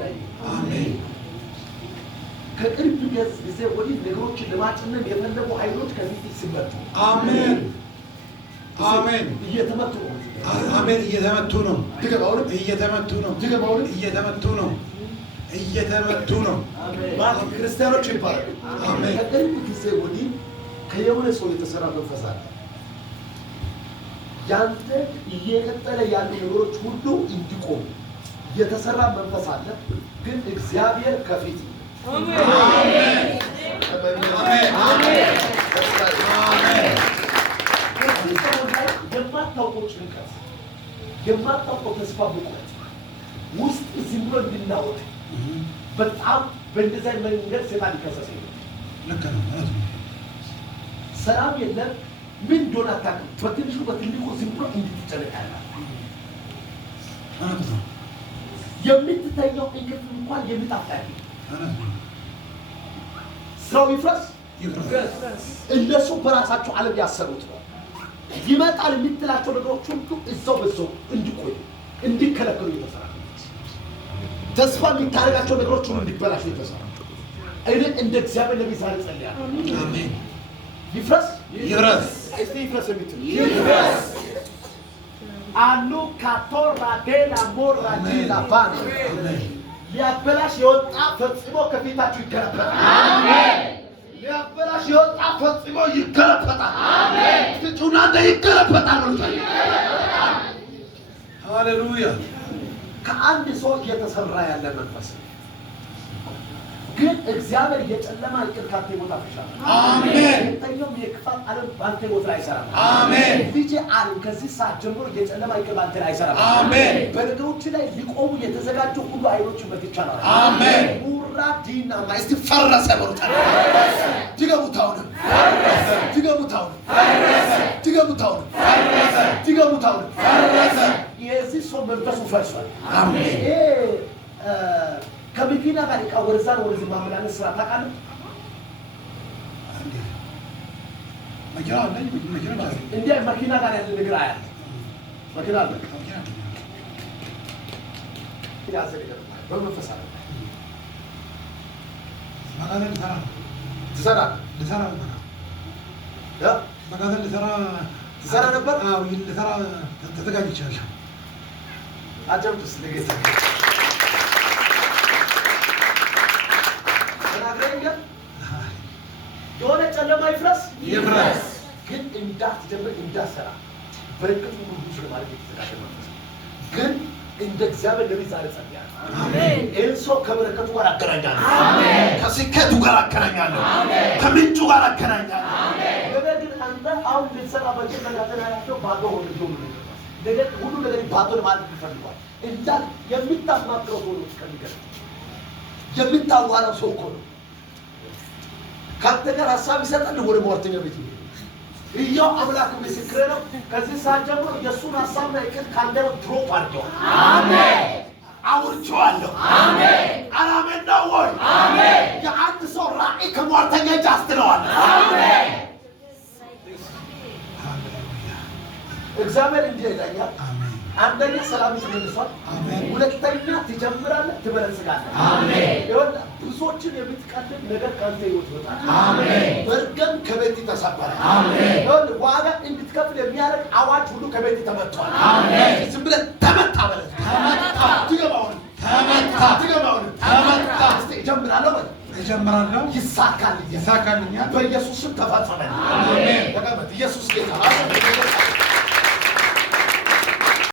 ያየ አሜን ከቅርብ ጊዜ ወዲህ ነገሮችን ለማጨለም የፈለጉ ኃይሎች ከዚህ ሲመቱ አሜን አሜን እየተመቱ ነው አሜን እየተመቱ ነው ድገማውን እየተመቱ ነው ድገማውን እየተመቱ ነው እየተመቱ ነው ማለት ክርስቲያኖች ይባላሉ አሜን ከቅርብ ጊዜ ወዲህ ከየሆነ ሰው የተሰራ መንፈስ አለ ያንተ እየቀጠለ ያሉ ነገሮች ሁሉ እንዲቆሙ የተሰራ መንፈስ አለ ግን እግዚአብሔር ከፊት አሜን አሜን አሜን የማታውቀው ጭንቀት የማታውቀው ተስፋ መቁረጥ ውስጥ ዝም ብሎ እንድናወጥ በጣም በእንደዚያ መንገድ ሰይጣን ይከሰሰ ልክ ነው ሰላም የለም ምን እንደሆነ አታውቅም በትንሹ በትልቁ ዝም ብሎ እንድትጨነቅ ያደርጋል የምትተኛው እንቅልፍ እንኳን የሚጣፍጥ ስራው ይፍረስ እነሱ በራሳቸው ዓለም ያሰሩት ነው ይመጣል የሚጥላቸው ነገሮች ሁሉ እዛው በዛው እንዲቆዩ እንዲከለከሉ የተሰራ ተስፋ የሚታረጋቸው ነገሮች ሁሉ እንዲበላሹ የተሰራ እኔ እንደ እግዚአብሔር ነብይ ዛሬ ጸልያለሁ አሜን ይፍረስ ይፍረስ እስቲ ይፍረስ የሚትል ይፍረስ አሉ ካቶራ ዴላ ሞራ ዲላ ባን ሊያበላሽ የወጣ ፈጽሞ ከፊታችሁ ይገለበጣል አሜን ሊያበላሽ የወጣ ፈጽሞ ይገለበጣል አሜን ፍጹና ይገለበጣል ሃሌሉያ ከአንድ ሰው እየተሰራ ያለ መንፈስ ግን እግዚአብሔር የጨለማ እቅድ ካንተ ቦታ ፍሻል አሜን የጠየው የክፋት ዓለም ባንተ ቦታ አይሰራም አሜን ልጅ ዓለም ከዚህ ሰዓት ጀምሮ የጨለማ እቅድ ባንተ ላይ አይሰራም አሜን በነገሮች ላይ ሊቆሙ የተዘጋጁ ሁሉ አይኖች በትቻላል አሜን ሙራ ዲና ማይስቲ ፈረሰ በሩታል ድገሙታው ፈረሰ ድገሙታው ፈረሰ ድገሙታው ፈረሰ ድገሙታው ፈረሰ የዚህ ሰው መንፈሱ ፈርሷል አሜን ከመኪና ጋር ወደዛን ወደዚህ ማመላለስ ስራ ታውቃለህ? መኪና እንደ መኪና ጋር ያለ ነገር አያለ መኪና አለ ያዘ ነገር በመንፈስ አለ መጋዘን ትሰራ መጋዘን ትሰራ ነበር? አዎ ልሰራ ተዘጋጅቻለሁ አጀብስ ለጌታ የሆነ ጨለማ ይፍረስ ይፍረስ ግን እንዳትጀምር እንዳትሰራ በረከቱ ሁሉ ስለማለት የተዘጋጀ መንፈስ ግን እንደ እግዚአብሔር ነብይ ዛሬ ጸልያለሁ አሜን ኤልሶ ከበረከቱ ጋር አገናኛለሁ አሜን ከስኬቱ ጋር አገናኛለሁ አሜን ከምንጩ ጋር አገናኛለሁ አሜን ነገር ግን አንተ አሁን ልትሰራ በጀመራተና ያለው ባዶ ሆኖ ነው ነገር ሁሉ ነገር ባዶ ማለት ይፈልጋል እንዳል የሚታማክረው ሁሉ እስከሚገር የሚታዋራው ሰው እኮ ነው ካንተ ጋር ሐሳብ ይሰጣል ወደ ሟርተኛ ቤት ይያው አምላክ ምስክሬ ነው ከዚህ ሰዓት ጀምሮ የሱን ሐሳብና እቅድ ካንተ ድሮፕ አድርገው አሜን አውርቼዋለሁ አሜን አሜን ነው ወይ አሜን የአንድ ሰው ራእይ ከሟርተኛ እጅ አስጥለዋል አሜን እግዚአብሔር እንዲህ ይላል አንደኛ ሰላም ይመልሳል አሜን ሁለተኛ ትጀምራለህ ትበለጽጋለህ አሜን ይወጣ ብዙዎችን የምትቀልብ ነገር ካንተ ይወጣል አሜን በርገም ከቤት ተሰበረ አሜን ይወጣ ዋጋ እንድትከፍል የሚያደርግ አዋጅ ሁሉ ከቤት ተመቷል አሜን ዝም ብለህ ተመታ ማለት ተመታ ተመታ እስቲ ጀምራለሁ ይሳካልኛል በኢየሱስ ስም ተፈጸመ አሜን ተቀበል ኢየሱስ ጌታ